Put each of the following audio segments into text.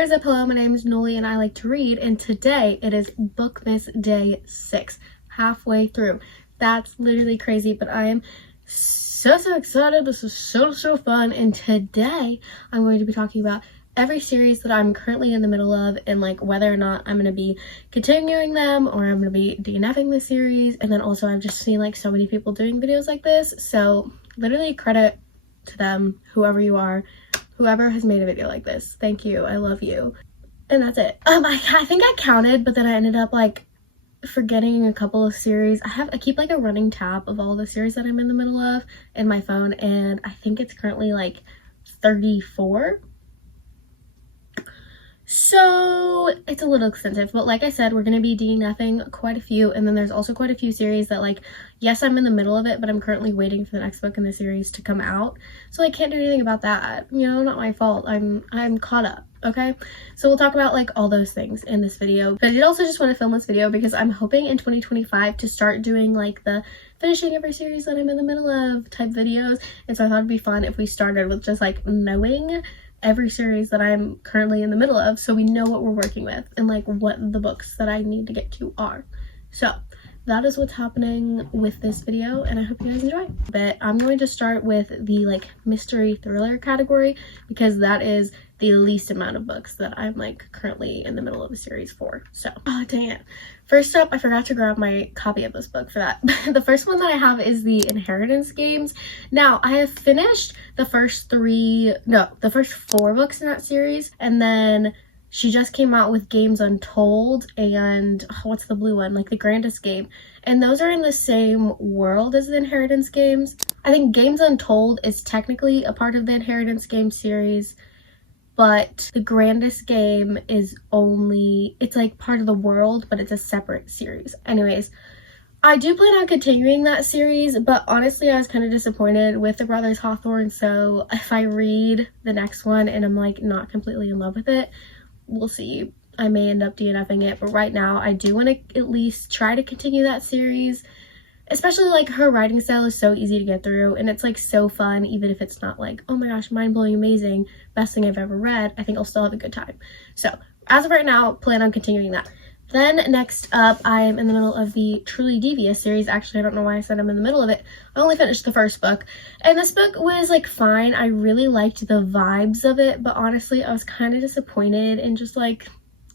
There's up. Hello, my name is Noli and I like to read, and today it is Bookmas Day 6, halfway through. That's literally crazy, but I am so excited. This is so fun, and today I'm going to be talking about every series that I'm currently in the middle of and like whether or not I'm going to be continuing them or I'm going to be DNFing the series. And then also I've just seen like so many people doing videos like this, so literally credit to them, whoever you are, whoever has made a video like this. Thank you. I love you. And that's it. I think I counted, but then I ended up like forgetting a couple of series. I keep like a running tab of all the series that I'm in the middle of in my phone, and I think it's currently like 34. So it's a little extensive, but like I said, we're going to be DNFing quite a few, and then there's also quite a few series that like, yes, I'm in the middle of it, but I'm currently waiting for the next book in the series to come out, so I can't do anything about that. You know, not my fault. I'm caught up. Okay, so we'll talk about like all those things in this video, but I did also just want to film this video because I'm hoping in 2025 to start doing like the finishing every series that I'm in the middle of type videos, and so I thought it'd be fun if we started with just like knowing every series that I'm currently in the middle of, so we know what we're working with and like what the books that I need to get to are. So that is what's happening with this video, and I hope you guys enjoy. But I'm going to start with the like mystery thriller category because that is the least amount of books that I'm like currently in the middle of a series for. So, oh dang it. First up, I forgot to grab my copy of this book for that. The first one that I have is the Inheritance Games. Now, I have finished the first 4 books in that series, and then she just came out with Games Untold and what's the blue one? Like the Grandest Game. And those are in the same world as the Inheritance Games. I think Games Untold is technically a part of the Inheritance Game series, but the Grandest Game is it's like part of the world, but it's a separate series. Anyways, I do plan on continuing that series, but honestly, I was kind of disappointed with the Brothers Hawthorne, so if I read the next one and I'm like not completely in love with it, we'll see. I may end up DNFing it, but right now I do want to at least try to continue that series. Especially like her writing style is so easy to get through, and it's like so fun, even if it's not like, oh my gosh, mind-blowing, amazing, best thing I've ever read. I think I'll still have a good time. So as of right now, plan on continuing that. Then next up, I am in the middle of the Truly Devious series. Actually, I don't know why I said I'm in the middle of it. I only finished the first book, and this book was like fine. I really liked the vibes of it, but honestly, I was kind of disappointed in just like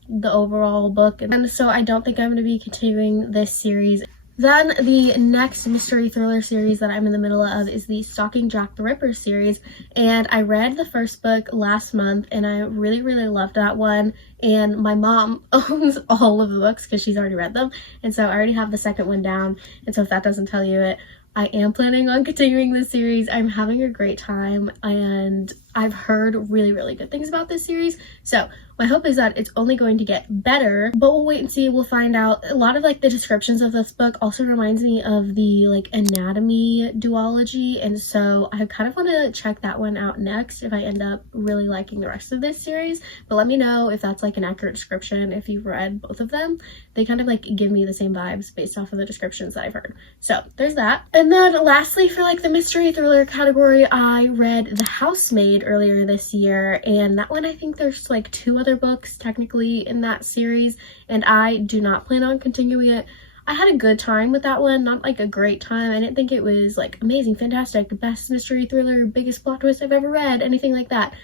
the overall book, and so I don't think I'm going to be continuing this series. Then the next mystery thriller series that I'm in the middle of is the Stalking Jack the Ripper series, and I read the first book last month and I really loved that one, and my mom owns all of the books because she's already read them, and so I already have the second one down, and so if that doesn't tell you it, I am planning on continuing this series. I'm having a great time and I've heard really good things about this series, so my hope is that it's only going to get better, but we'll wait and see. We'll find out. A lot of like the descriptions of this book also reminds me of the like anatomy duology, and so I kind of want to check that one out next if I end up really liking the rest of this series. But let me know if that's like an accurate description if you've read both of them. They kind of like give me the same vibes based off of the descriptions that I've heard. So there's that. And then lastly, for like the mystery thriller category, I read The Housemaid earlier this year, and that one I think there's like 2 other books technically in that series, and I do not plan on continuing it. I had a good time with that one, not like a great time. I didn't think it was like amazing, fantastic, best mystery thriller, biggest plot twist I've ever read, anything like that.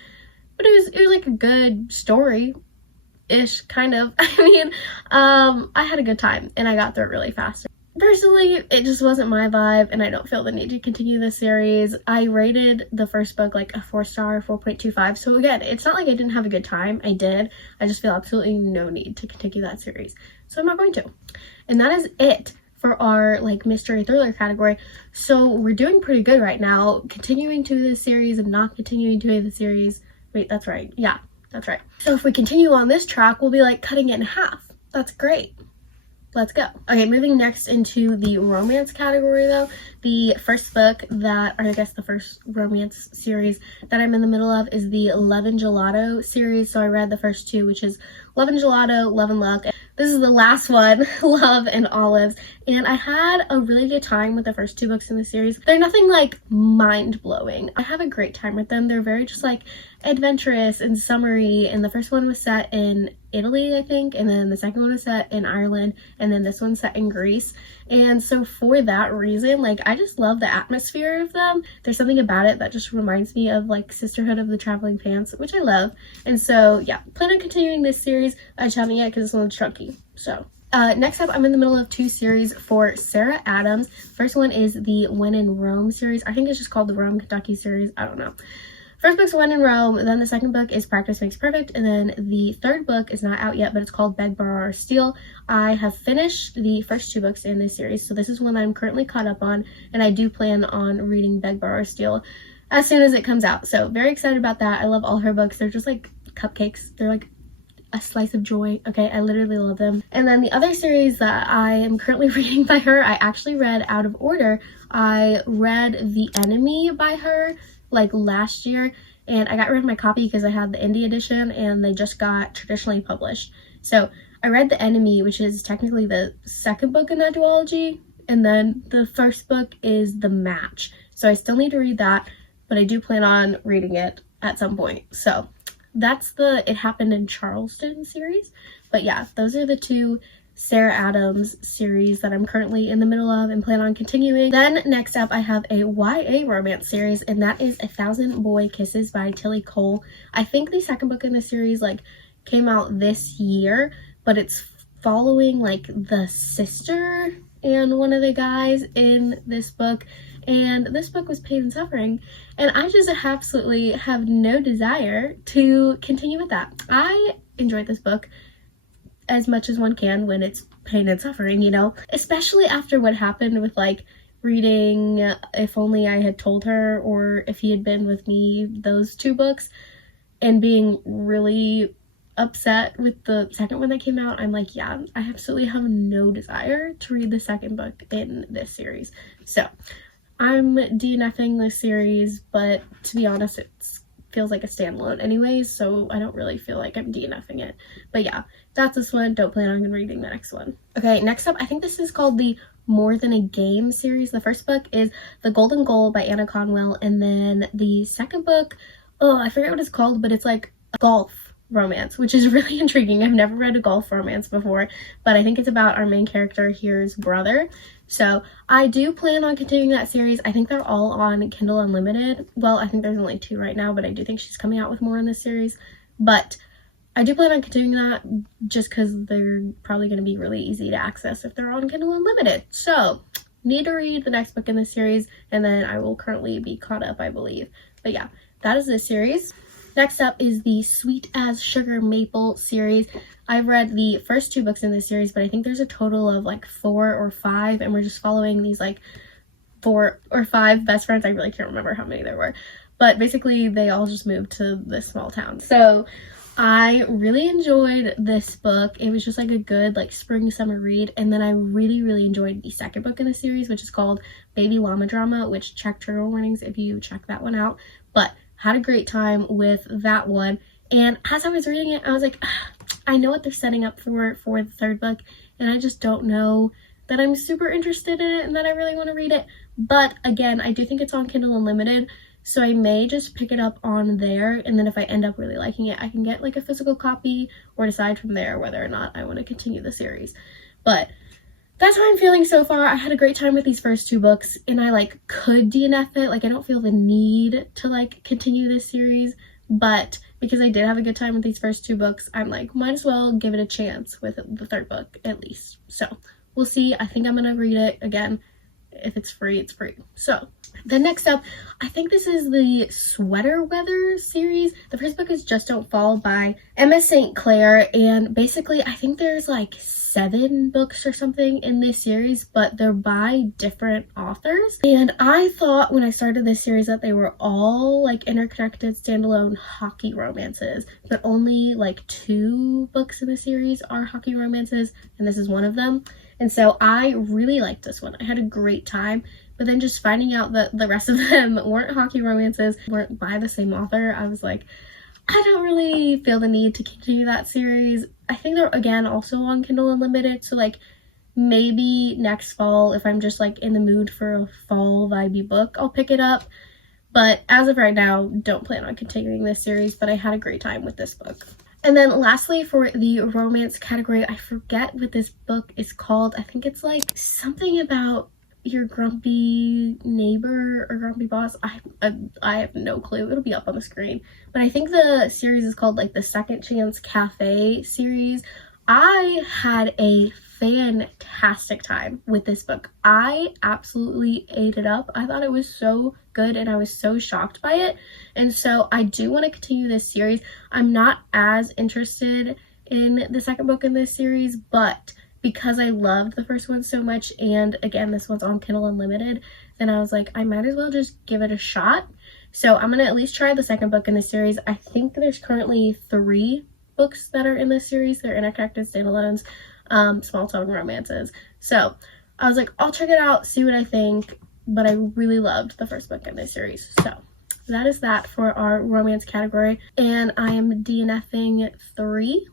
But it was like a good story-ish, kind of. I mean, I had a good time and I got through it really fast. Personally, it just wasn't my vibe, and I don't feel the need to continue this series. I rated the first book like a 4-star, 4.25. So again, it's not like I didn't have a good time. I did. I just feel absolutely no need to continue that series. So I'm not going to. And that is it for our like mystery thriller category. So we're doing pretty good right now, continuing to this series and not continuing to the series. Wait, that's right. Yeah, that's right. So if we continue on this track, we'll be like cutting it in half. That's great. Let's go. Okay, moving next into the romance category though. The first book or I guess the first romance series that I'm in the middle of is the Love and Gelato series. So I read the first 2, which is Love and Gelato, Love and Luck. this is the last one, Love and Olives, and I had a really good time with the first 2 books in the series. They're nothing like mind-blowing. I have a great time with them. They're very just like adventurous and summery, and the first one was set in Italy, I think, and then the second one was set in Ireland, and then this one's set in Greece. And so for that reason, like, I just love the atmosphere of them. There's something about it that just reminds me of like Sisterhood of the Traveling Pants, which I love. And so yeah, plan on continuing this series. I just haven't yet because this one's chunky. So next up, I'm in the middle of 2 series for Sarah Adams. First one is the When in Rome series. I think it's just called the Rome, Kentucky series. I don't know. First book's When in Rome, then the second book is Practice Makes Perfect, and then the third book is not out yet, but it's called Beg, Borrow, or Steal. I have finished the first 2 books in this series, so this is one that I'm currently caught up on, and I do plan on reading Beg, Borrow, or Steal as soon as it comes out. So very excited about that. I love all her books. They're just like cupcakes. They're like a slice of joy. Okay, I literally love them. And then the other series that I am currently reading by her, I actually read out of order. I read The Enemy by her like last year, and I got rid of my copy because I had the indie edition and they just got traditionally published. So I read The Enemy, which is technically the second book in that duology, and then the first book is The Match. So I still need to read that, but I do plan on reading it at some point. So that's the It Happened in Charleston series. But yeah, those are the 2 Sarah Adams series that I'm currently in the middle of and plan on continuing. Then next up, I have a YA romance series, and that is 1,000 Boy Kisses by Tilly Cole. I think the second book in the series like came out this year, but it's following like the sister and one of the guys in this book, and this book was Pain and Suffering, and I just absolutely have no desire to continue with that. I enjoyed this book as much as one can when it's pain and suffering, you know, especially after what happened with like reading If Only I Had Told Her or If He Had Been With Me, those 2 books, and being really upset with the second one that came out. I'm like, yeah, I absolutely have no desire to read the second book in this series. So I'm DNFing this series, but to be honest, it feels like a standalone anyways, so I don't really feel like I'm DNFing it. But yeah, that's this one. Don't plan on reading the next one. Okay, next up, I think this is called the More Than a Game series. The first book is The Golden Goal by Anna Conwell, and then the second book, oh, I forget what it's called, but it's like a golf romance, which is really intriguing. I've never read a golf romance before, but I think it's about our main character here's brother. So I do plan on continuing that series. I think they're all on Kindle Unlimited. Well, I think there's only 2 right now, but I do think she's coming out with more in this series. But I do plan on continuing that just because they're probably going to be really easy to access if they're on Kindle Unlimited. So need to read the next book in this series, and then I will currently be caught up, I believe. But yeah, that is this series. Next up is the Sweet as Sugar Maple series. I've read the first 2 books in this series, but I think there's a total of like 4 or 5, and we're just following these like 4 or 5 best friends. I really can't remember how many there were, but basically they all just moved to this small town. So I really enjoyed this book. It was just like a good like spring summer read, and then I really enjoyed the second book in the series, which is called Baby Llama Drama, which check trigger warnings if you check that one out. But had a great time with that one, and as I was reading it, I was like, I know what they're setting up for the third book, and I just don't know that I'm super interested in it and that I really want to read it. But again, I do think it's on Kindle Unlimited, so I may just pick it up on there, and then if I end up really liking it, I can get like a physical copy or decide from there whether or not I want to continue the series. But that's how I'm feeling so far. I had a great time with these first 2 books, and I like could DNF it. Like I don't feel the need to like continue this series, but because I did have a good time with these first 2 books, I'm like, might as well give it a chance with the third book at least. So we'll see. I think I'm gonna read it again. If it's free, it's free. So then next up, I think this is the Sweater Weather series. The first book is Just Don't Fall by Emma St. Clair, and basically I think there's like 7 books or something in this series, but they're by different authors. And I thought when I started this series that they were all like interconnected standalone hockey romances, but only like 2 books in the series are hockey romances, and this is one of them. And so I really liked this one. I had a great time, but then just finding out that the rest of them weren't hockey romances, weren't by the same author, I was like, I don't really feel the need to continue that series I think they're again also on Kindle Unlimited, so like maybe next fall, if I'm just like in the mood for a fall vibey book, I'll pick it up. But as of right now, don't plan on continuing this series, but I had a great time with this book. And then lastly, for the romance category, I forget what this book is called. I think it's like something about your grumpy neighbor or grumpy boss. I have no clue. It'll be up on the screen. But I think the series is called like the Second Chance Cafe series. I had a fantastic time with this book. I absolutely ate it up. I thought it was so good and I was so shocked by it. And so I do want to continue this series. I'm not as interested in the second book in this series, but because I loved the first one so much, and again, this one's on Kindle Unlimited, then I was like, I might as well just give it a shot. So I'm gonna at least try the second book in the series. I think there's currently 3 books that are in this series. They're interconnected standalones, small tone romances. So I was like, I'll check it out, see what I think, but I really loved the first book in this series. So that is that for our romance category, and I am DNFing 3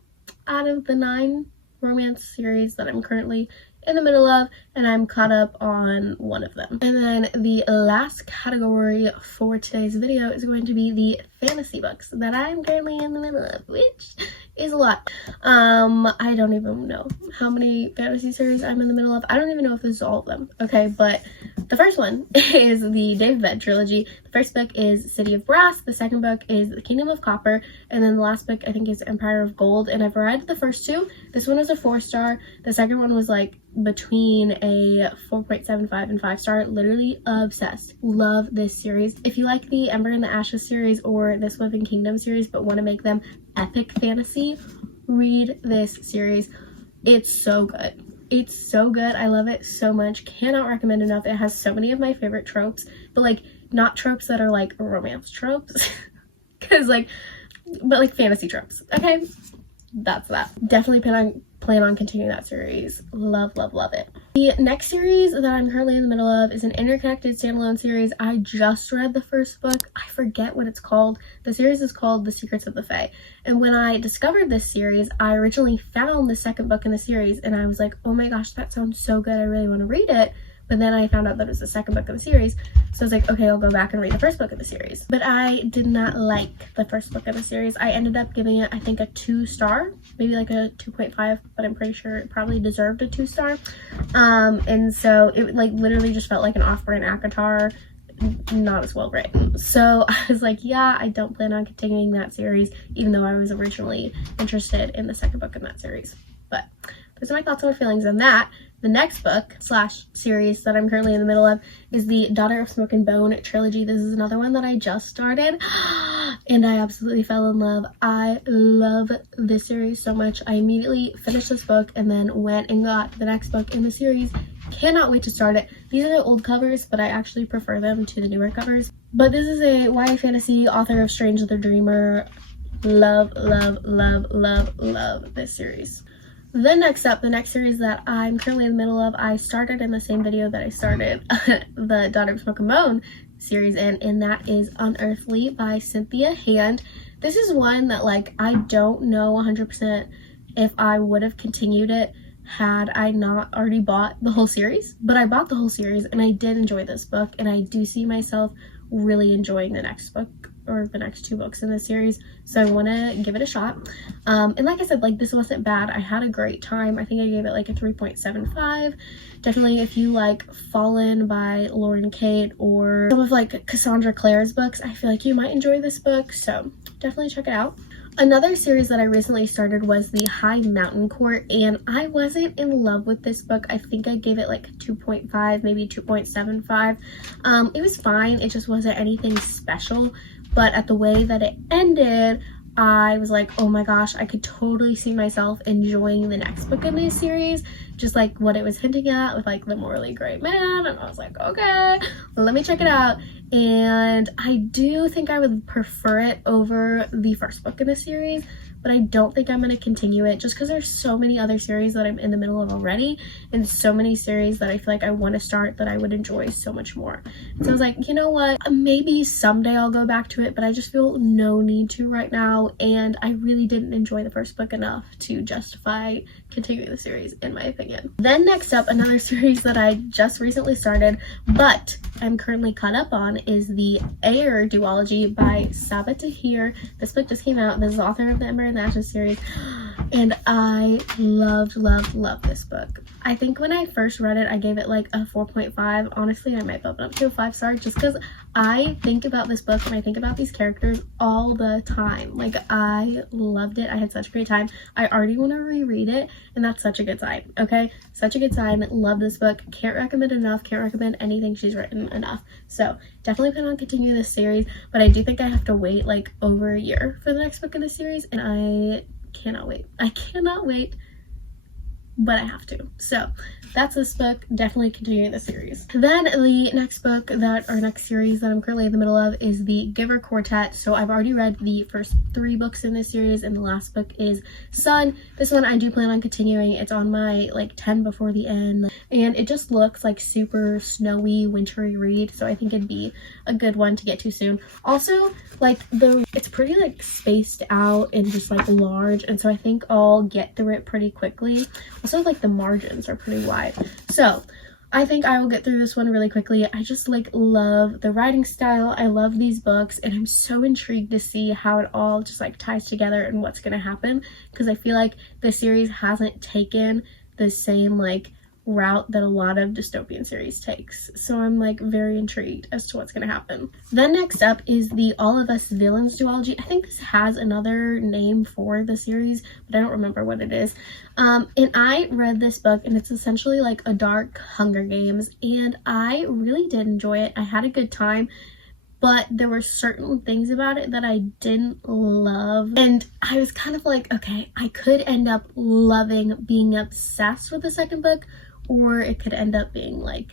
out of the 9 romance series that I'm currently in the middle of, and I'm caught up on 1 of them. And then the last category for today's video is going to be the fantasy books that I'm currently in the middle of, which is a lot. I don't even know how many fantasy series I'm in the middle of. I don't even know if this is all of them. Okay, but the first one is the David Bed trilogy. The first book is City of Brass, the second book is The Kingdom of Copper, and then the last book I think is Empire of Gold. And I've read the first 2. This one was a 4-star. The second one was like between a 4.75 and 5-star. Literally obsessed. Love this series. If you like the Ember and the Ashes series or this Living Kingdom series but want to make them epic fantasy, read this series. It's so good. It's so good. I love it so much. Cannot recommend enough. It has so many of my favorite tropes, but like not tropes that are like romance tropes because like, but like fantasy tropes. Okay, that's that. Definitely plan on continuing that series. Love it. The next series that I'm currently in the middle of is an interconnected standalone series. I just read the first book. I forget what it's called. The series is called The Secrets of the Fae. And when I discovered this series, I originally found the second book in the series and I was like, oh my gosh, that sounds so good. I really want to read it. But then I found out that it was the second book of the series. So I was like, okay, I'll go back and read the first book of the series. But I did not like the first book of the series. I ended up giving it, I think, a 2-star, maybe like a 2.5, but I'm pretty sure it probably deserved a 2-star. And so it like literally just felt like an off-brand ACOTAR, not as well written. So I was like, yeah, I don't plan on continuing that series, even though I was originally interested in the second book in that series. But those are my thoughts and my feelings on that. The next book / series that I'm currently in the middle of is the Daughter of Smoke and Bone trilogy. This is another one that I just started and I absolutely fell in love. I love this series so much. I immediately finished this book and then went and got the next book in the series. Cannot wait to start it. These are the old covers, but I actually prefer them to the newer covers. But this is a YA fantasy, author of Strange the Dreamer. Love this series. Then next up, the next series that I'm currently in the middle of, I started in the same video that I started the Daughter of Smoke and Bone series in, and that is Unearthly by Cynthia Hand. This is one that like I don't know 100% if I would have continued it had I not already bought the whole series, but I bought the whole series and I did enjoy this book, and I do see myself really enjoying the next book or the next 2 books in the series, so I want to give it a shot. And like I said, like this wasn't bad. I had a great time. I think I gave it like a 3.75. Definitely if you like Fallen by Lauren Kate or some of like Cassandra Clare's books, I feel like you might enjoy this book, so definitely check it out. Another series that I recently started was the High Mountain Court, and I wasn't in love with this book. I think I gave it like 2.5, maybe 2.75. It was fine. It just wasn't anything special. But at the way that it ended, I was like, oh my gosh, I could totally see myself enjoying the next book in this series, just like what it was hinting at with like the morally gray man. And I was like, okay, let me check it out. And I do think I would prefer it over the first book in the series, but I don't think I'm going to continue it just because there's so many other series that I'm in the middle of already, and so many series that I feel like I want to start that I would enjoy so much more. So I was like, you know what, maybe someday I'll go back to it, but I just feel no need to right now, and I really didn't enjoy the first book enough to justify continuing the series, in my opinion. Then next up, another series that I just recently started, but I'm currently caught up on, is the Air duology by Sabaa Tahir. This book just came out. This is the author of the Ember and the Ashes series, and I loved this book. I think when I first read it, I gave it like a 4.5. Honestly, I might bump it up to a 5-star just because I think about this book and I think about these characters all the time. Like, I loved it. I had such a great time. I already want to reread it, and that's such a good sign, okay? Such a good sign. Love this book. Can't recommend enough. Can't recommend anything she's written enough. So definitely plan on continuing this series, but I do think I have to wait like over a year for the next book in the series, and I cannot wait. I cannot wait, but I have to. So that's this book. Definitely continuing the series. Then the next book next series that I'm currently in the middle of is the Giver Quartet. So I've already read the first 3 books in this series, and the last book is Sun. This one I do plan on continuing. It's on my like 10 before the end, and it just looks like super snowy, wintry read, so I think it'd be a good one to get to soon. Also, like, it's pretty like spaced out and just like large, and so I think I'll get through it pretty quickly. Also, like, the margins are pretty wide, so I think I will get through this one really quickly. I just like love the writing style. I love these books, and I'm so intrigued to see how it all just like ties together and what's going to happen, because I feel like the series hasn't taken the same like route that a lot of dystopian series takes. So I'm like very intrigued as to what's going to happen. Then next up is the All of Us Villains duology. I think this has another name for the series, but I don't remember what it is. And I read this book, and it's essentially like a dark Hunger Games, and I really did enjoy it. I had a good time, but there were certain things about it that I didn't love, and I was kind of like, okay, I could end up loving, being obsessed with the second book, or it could end up being like,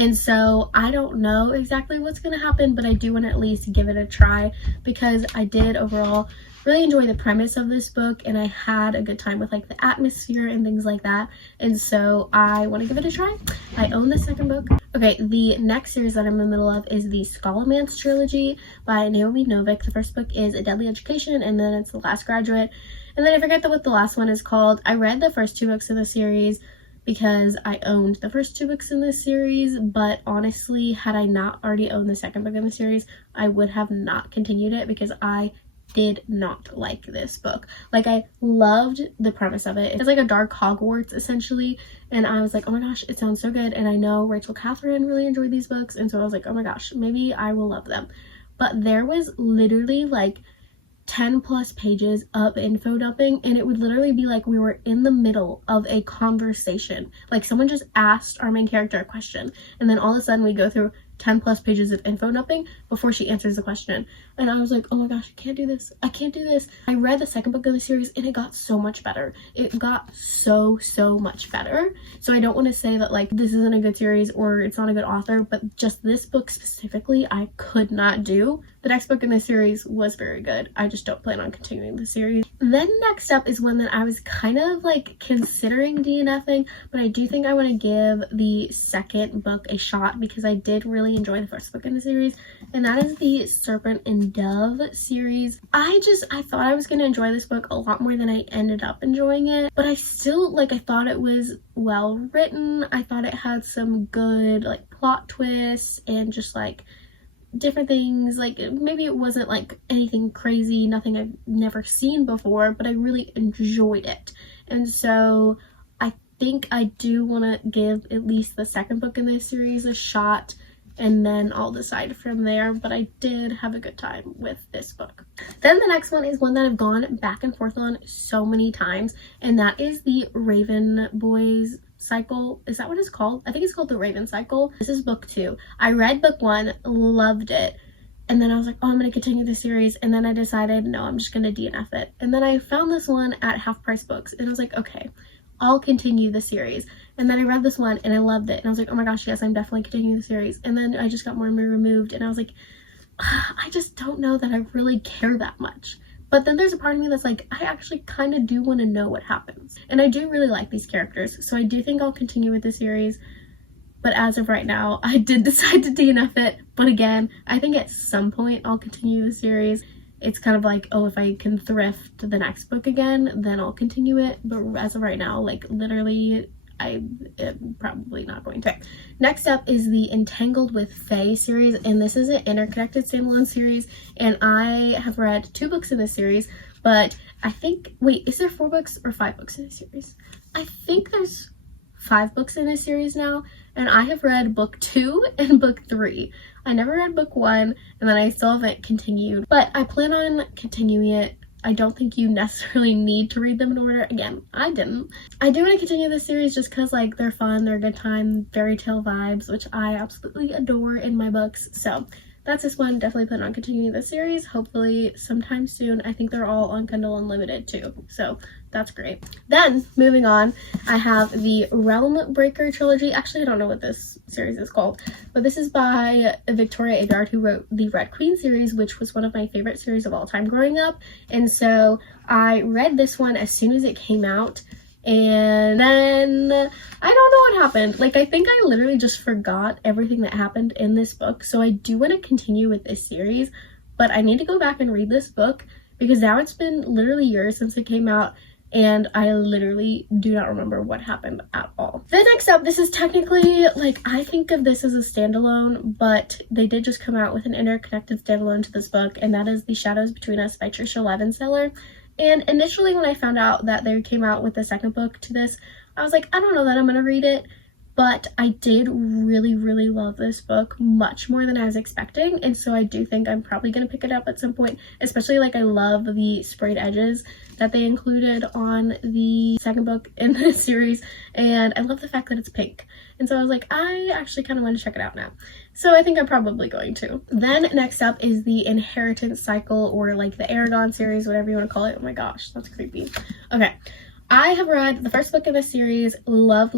and so I don't know exactly what's going to happen, but I do want to at least give it a try, because I did overall really enjoy the premise of this book, and I had a good time with like the atmosphere and things like that, and so I want to give it a try. I own the second book. Okay, the next series that I'm in the middle of is the Scholomance trilogy by Naomi Novik. The first book is A Deadly Education, and then it's The Last Graduate, and then I forget what the last one is called. I read the first 2 books in the series because I owned the first 2 books in this series, but honestly, had I not already owned the second book in the series, I would have not continued it, because I did not like this book. Like, I loved the premise of it. It's like a dark Hogwarts essentially, and I was like, oh my gosh, it sounds so good, and I know Rachel Catherine really enjoyed these books, and so I was like, oh my gosh, maybe I will love them. But there was literally like 10 plus pages of info dumping, and it would literally be like we were in the middle of a conversation. Like, someone just asked our main character a question, and then all of a sudden we go through 10 plus pages of info dumping before she answers the question. And I was like, oh my gosh, I can't do this. I can't do this. I read the second book of the series, and it got so much better. It got so much better. So I don't want to say that like this isn't a good series or it's not a good author, but just this book specifically, I could not do. The next book in the series was very good. I just don't plan on continuing the series. Then next up is one that I was kind of like considering DNFing, but I do think I want to give the second book a shot, because I did really enjoy the first book in the series, and that is the Serpent and Dove series. I thought I was going to enjoy this book a lot more than I ended up enjoying it, but I still like, I thought it was well written. I thought it had some good like plot twists and just like different things. Like, maybe it wasn't like anything crazy, nothing I've never seen before, but I really enjoyed it. And so I think I do want to give at least the second book in this series a shot, and then I'll decide from there. But I did have a good time with this book. Then the next one is one that I've gone back and forth on so many times, and that is the Raven Boys cycle. Is that what it's called? I think it's called the Raven Cycle. This is book 2. I read book 1, loved it, and then I was like, oh, I'm going to continue the series, and then I decided, no, I'm just going to DNF it. And then I found this one at Half Price Books, and I was like, okay, I'll continue the series. And then I read this one, and I loved it, and I was like, oh my gosh, yes, I'm definitely continuing the series. And then I just got more and more removed, and I was like, I just don't know that I really care that much. But then there's a part of me that's like, I actually kind of do want to know what happens. And I do really like these characters, so I do think I'll continue with the series. But as of right now, I did decide to DNF it. But again, I think at some point I'll continue the series. It's kind of like, oh, if I can thrift the next book again, then I'll continue it. But as of right now, like literally, I am probably not going to. Next up is the Entangled with Fae series, and this is an interconnected standalone series, and I have read 2 books in this series, but I think, wait, is there 4 books or 5 books in this series? I think there's 5 books in this series now, and I have read book 2 and book 3. I never read book 1, and then I still haven't continued, but I plan on continuing it. I don't think you necessarily need to read them in order. Again, I didn't. I do want to continue this series just because, like, they're fun, they're a good time, fairy tale vibes, which I absolutely adore in my books. So that's this one. Definitely plan on continuing this series, hopefully sometime soon. I think they're all on Kindle Unlimited too, so that's great. Then, moving on, I have the Realm Breaker trilogy. Actually, I don't know what this series is called, but this is by Victoria Aveyard, who wrote the Red Queen series, which was one of my favorite series of all time growing up. And so I read this one as soon as it came out, and then I don't know what happened. Like, I think I literally just forgot everything that happened in this book. So I do want to continue with this series, but I need to go back and read this book because now it's been literally years since it came out, and I literally do not remember what happened at all. Then next up, this is technically, like, I think of this as a standalone, but they did just come out with an interconnected standalone to this book, and that is The Shadows Between Us by Trisha Levenseller. And initially when I found out that they came out with the second book to this, I was like, I don't know that I'm gonna read it. But I did really, really love this book much more than I was expecting. And so I do think I'm probably going to pick it up at some point. Especially, like, I love the sprayed edges that they included on the second book in this series. And I love the fact that it's pink. And so I was like, I actually kind of want to check it out now. So I think I'm probably going to. Then next up is the Inheritance Cycle, or like the Aragon series, whatever you want to call it. Oh my gosh, that's creepy. Okay. I have read the first book in this series, loved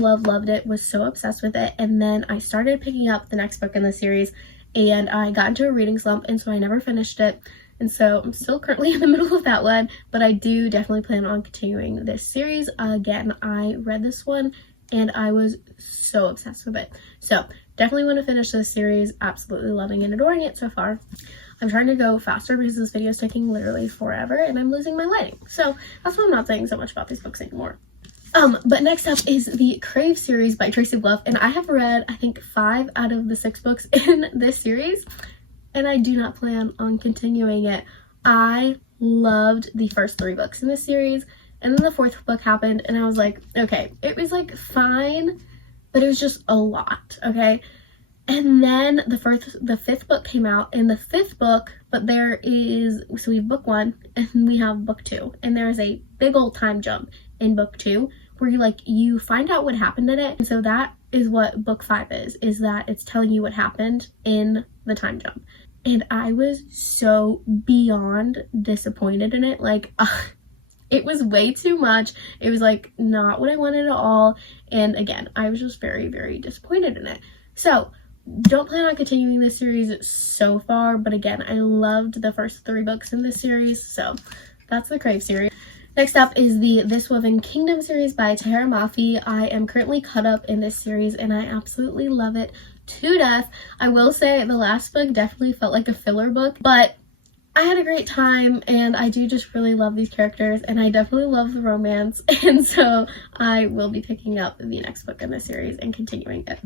it, was so obsessed with it, and then I started picking up the next book in the series, and I got into a reading slump, and so I never finished it, and so I'm still currently in the middle of that one, but I do definitely plan on continuing this series. Again, I read this one, and I was so obsessed with it, so definitely want to finish this series, absolutely loving and adoring it so far. I'm trying to go faster because this video is taking literally forever and I'm losing my lighting. So that's why I'm not saying so much about these books anymore. But next up is the Crave series by Tracy Bluff, and I have read, I think, 5 out of the 6 books in this series, and I do not plan on continuing it. I loved the first 3 books in this series, and then the 4th book happened, and I was like, okay, it was like fine, but it was just a lot, okay? And then the 5th book came out, and the 5th book, but there is, so we have book 1 and we have book 2, and there's a big old time jump in book 2 where you find out what happened in it. And so that is what book 5 is that it's telling you what happened in the time jump. And I was so beyond disappointed in it. Like, it was way too much. It was like not what I wanted at all. And again, I was just very, very disappointed in it. So don't plan on continuing this series so far, but again, I loved the first 3 books in this series, so that's the Crave series. Next up is the This Woven Kingdom series by Tahara Mafi. I am currently caught up in this series, and I absolutely love it to death. I will say the last book definitely felt like a filler book, but I had a great time, and I do just really love these characters, and I definitely love the romance, and so I will be picking up the next book in this series and continuing it.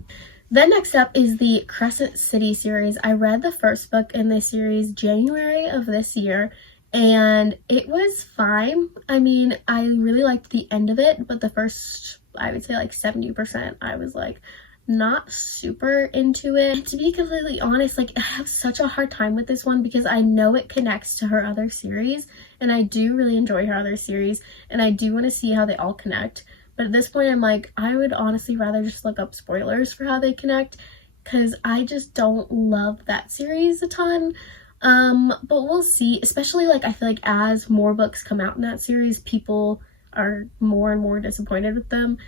Then next up is the Crescent City series. I read the first book in this series January of this year, and it was fine. I mean, I really liked the end of it, but the first, I would say like 70%, I was like not super into it. And to be completely honest, like, I have such a hard time with this one because I know it connects to her other series, and I do really enjoy her other series, and I do want to see how they all connect. But at this point, I'm like, I would honestly rather just look up spoilers for how they connect, because I just don't love that series a ton. But we'll see. Especially, like, I feel like as more books come out in that series, people are more and more disappointed with them.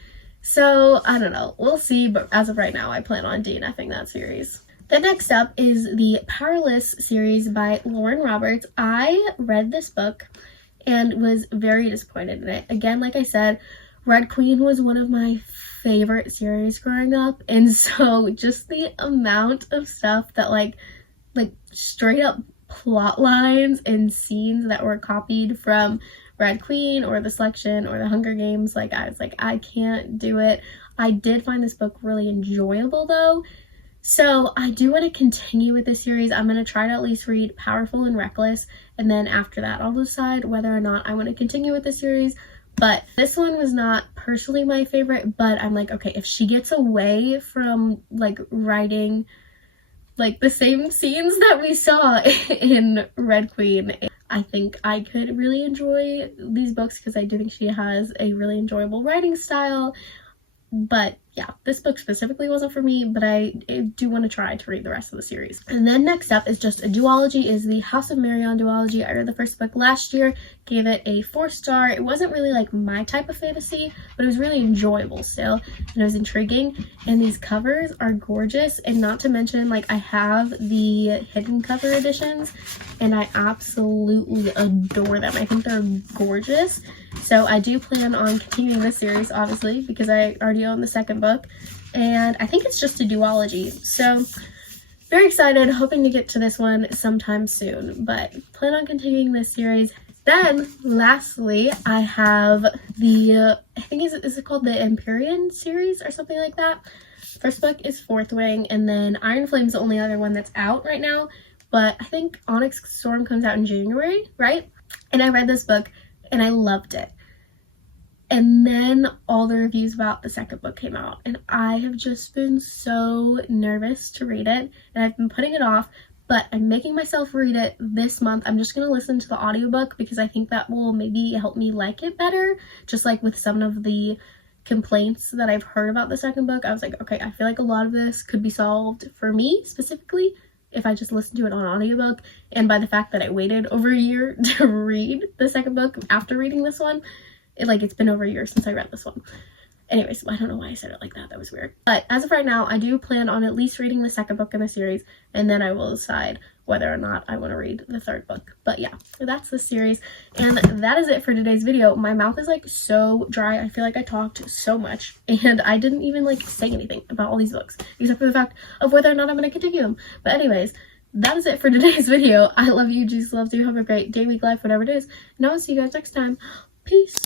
So, I don't know. We'll see. But as of right now, I plan on DNFing that series. The next up is the Powerless series by Lauren Roberts. I read this book and was very disappointed in it. Again, like I said, Red Queen was one of my favorite series growing up, and so just the amount of stuff that like straight up plot lines and scenes that were copied from Red Queen or The Selection or The Hunger Games, like I was like, I can't do it. I did find this book really enjoyable though, so I do want to continue with this series. I'm going to try to at least read Powerful and Reckless, and then after that I'll decide whether or not I want to continue with the series. But this one was not personally my favorite, but I'm like, okay, if she gets away from like writing like the same scenes that we saw in Red Queen, I think I could really enjoy these books because I do think she has a really enjoyable writing style. But yeah, this book specifically wasn't for me, but I do want to try to read the rest of the series. And then next up is just a duology, is the House of Marion duology. I read the first book last year, gave it a 4-star. It wasn't really like my type of fantasy, but it was really enjoyable still, and it was intriguing. And these covers are gorgeous, and not to mention, like, I have the hidden cover editions, and I absolutely adore them. I think they're gorgeous. So I do plan on continuing this series, obviously, because I already own the second book, and I think it's just a duology. So very excited, hoping to get to this one sometime soon, but plan on continuing this series. Then lastly, I have the, I think is it called the Empyrean series or something like that. First book is Fourth Wing, and then Iron Flame's the only other one that's out right now, but I think Onyx Storm comes out in January, right? And I read this book and I loved it. And then all the reviews about the second book came out, and I have just been so nervous to read it, and I've been putting it off, but I'm making myself read it this month. I'm just going to listen to the audiobook because I think that will maybe help me like it better. Just like with some of the complaints that I've heard about the second book, I was like, okay, I feel like a lot of this could be solved for me specifically if I just listened to it on audiobook. And by the fact that I waited over a year to read the second book after reading this one, it's been over a year since I read this one. Anyways, I don't know why I said it like that. That was weird. But as of right now, I do plan on at least reading the second book in the series, and then I will decide whether or not I want to read the third book. But yeah, that's the series, and that is it for today's video. My mouth is like so dry. I feel like I talked so much, and I didn't even like say anything about all these books, except for the fact of whether or not I'm going to continue them. But anyways, that is it for today's video. I love you. Jesus loves you. Have a great day, week, life, whatever it is. And I will see you guys next time. Peace.